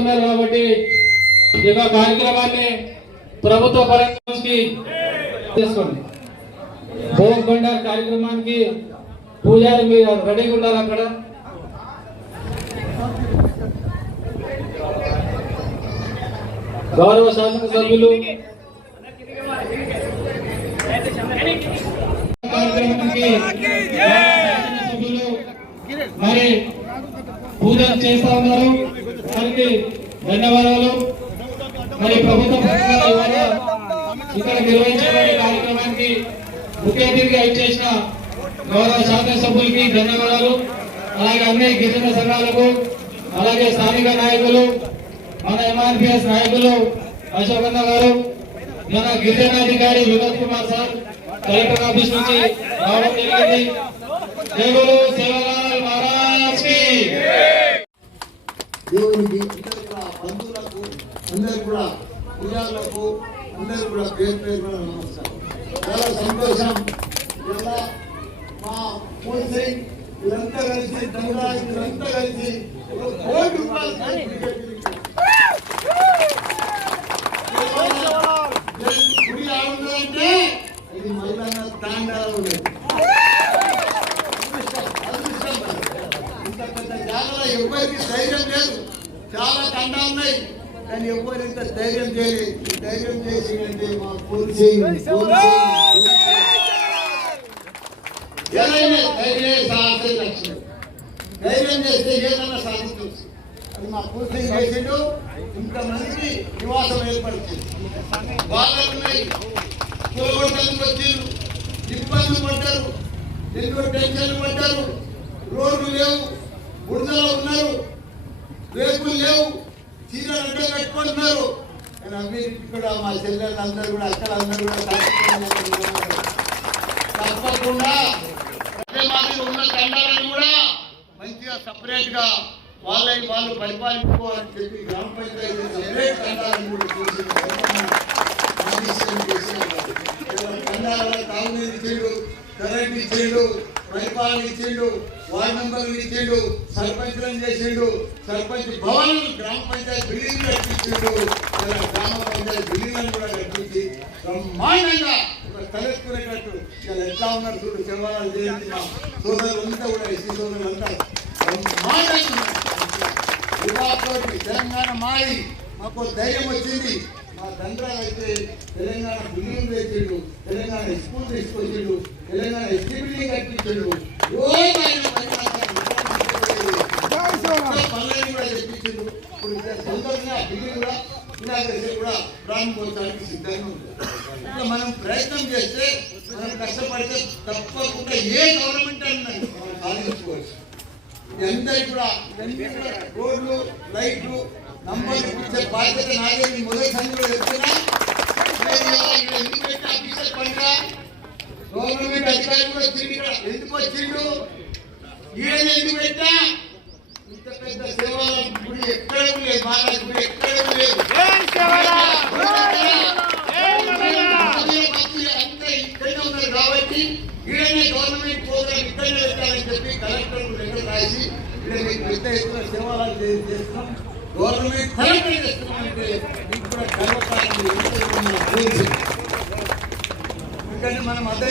ఉన్నారు కాబట్టి ఈ యొక్క కార్యక్రమాన్ని ప్రభుత్వ పరంగా చేసుకోండి. భోగ్ బండార్ కార్యక్రమానికి పూజారి మీరు రెడీగా ఉండాలి అక్కడ. గౌరవ శాసనసభ్యులు. కార్యక్రమానికి మరి పూజ చేస్తా ఉన్నారు. వారికి ధన్యవాదాలు. మరి ప్రభుత్వ పథకాల ద్వారా ఇక్కడ నిర్వహించబడే కార్యక్రమానికి ముఖ్య అతిథిగా ఇచ్చేసిన గౌరవ శాసనసభ్యులకి ధన్యవాదాలు. అలాగే అన్ని గిరిజన సంఘాలకు అలాగే స్థానిక నాయకులు మన ఎంఆర్పిఎస్ నాయకులు అశోకన్న గారు మన గిరిజనాధికారి Vinod Kumar sir collector office నుంచి రావడం జరిగింది. సేవలు సేవ దేవునికి అందరూ కూడా బంధువులకు అందరికి కూడా పిల్లలకు అందరికి కూడా పేరు పేరు కూడా నమస్కారం. చాలా సంతోషం. ఇలా మా పోలీసు వీరంతా కలిసి ధనరాజు వీరంతా కలిసి ఒక కోటి రూపాయలు గుడి ఇది తాండాలు ఇంత పెద్ద జాగ్రత్త ఎవరికి ధైర్యం లేదు. చాలా కండా ఉన్నాయి. కానీ ఎవరు ఇంత ధైర్యం చేయలేదు ఈ ధైర్యం చేసి అంటే మా పోలీసు ఏదైనా ధైర్యం సాహసే లక్ష్యం ధైర్యం చేస్తే ఏదైనా సాధించవచ్చు. అది మా పూర్తి చేసిండు. ఇంతమందికి నివాసం ఏర్పడుతుంది బాధలు ఉన్నాయి. కూలగొట్టడానికి ఇబ్బందులు పడ్డారు. ఎన్నో టెన్షన్లు పడ్డారు. రోడ్లు లేవు. బురదలో ఉన్నారు. రేకులు లేవు. చీరలు అడ్డ కట్టుకుంటున్నారు. కానీ అవి ఇక్కడ మా చెల్లెళ్ళు అందరూ కూడా అక్కడ అందరూ కూడా తప్పకుండా అదే మాదిరి ఉన్న తండాలను కూడా మంచిగా సపరేట్గా వాళ్ళని వాళ్ళు పరిపాలించుకోవాలని చెప్పి గ్రామ పంచాయతీ సపరేట్ తండాలను కూడా చూసి ఆదేశం తాగునీరు ఇచ్చిండు కరెంట్ ఇచ్చిండు పరిపాలన ఇచ్చిండు వార్డు మెంబర్లు ఇచ్చిండు సర్పంచులను చేసిండు సర్పంచ్ భవన్ గ్రామ పంచాయతీ బిల్డింగ్ కట్టించిండు ఇలా గ్రామ పంచాయతీ బిల్డింగ్లను కూడా కట్టించి బ్రహ్మాండంగా తలెత్తుకునేటట్టు ఇలా ఎట్లా ఉన్నారు చూడు శివాలయాలు చేయండి మా సోదరులంతా కూడా ఎస్సీ సోదరులంతా బ్రహ్మాండంగా తెలంగాణ మారి మాకు ధైర్యం వచ్చింది. మా తండ్రాలు అయితే తెలంగాణ బిల్డింగ్ తెచ్చిండు తెలంగాణ స్కూల్ తీసుకొచ్చిండు తెలంగాణ ఎస్టీ బిల్డింగ్ కట్టించిండు. కూడా ప్రారంభోత్సవానికి సిద్ధంగా ఉంది ఇంకా మనం ప్రయత్నం చేస్తే మనం కష్టపడితే తప్పకుండా ఏ గవర్నమెంట్ అయినా మనం సాధించుకోవచ్చు ఎంత కూడా ఇవన్నీ కూడా రోడ్లు లైట్లు నంబర్లు ఇచ్చే బాధ్యత నాదే మీ మొదటి సంధిలో చెప్తున్నా నేను ఇవాళ ఇక్కడ ఎందుకు పెట్టా ఆఫీసర్ పండుగ గవర్నమెంట్ అధికారి కూడా వచ్చింది ఇక్కడ ఎందుకు వచ్చిండు ఈయన ఎందుకు పెట్టా ఇంత పెద్ద సేవాలయం గుడి ఎక్కడ లేదు బాలాజీ గుడి ఎక్కడ లేదు. అంతా ఇక్కడే ఉన్నారు కాబట్టి ఈడనే గవర్నమెంట్ ప్రోగ్రామ్ ఇక్కడే పెట్టాలని చెప్పి కలెక్టర్ లెటర్ రాసి ఇక్కడ మీకు పెద్ద ఎత్తున సేవలు చే- చేస్తున్నాం. గవర్నమెంట్ కలెక్టర్ చేస్తున్నామంటే మీకు కూడా గర్వకారణం ఎందుకంటే మనం అదే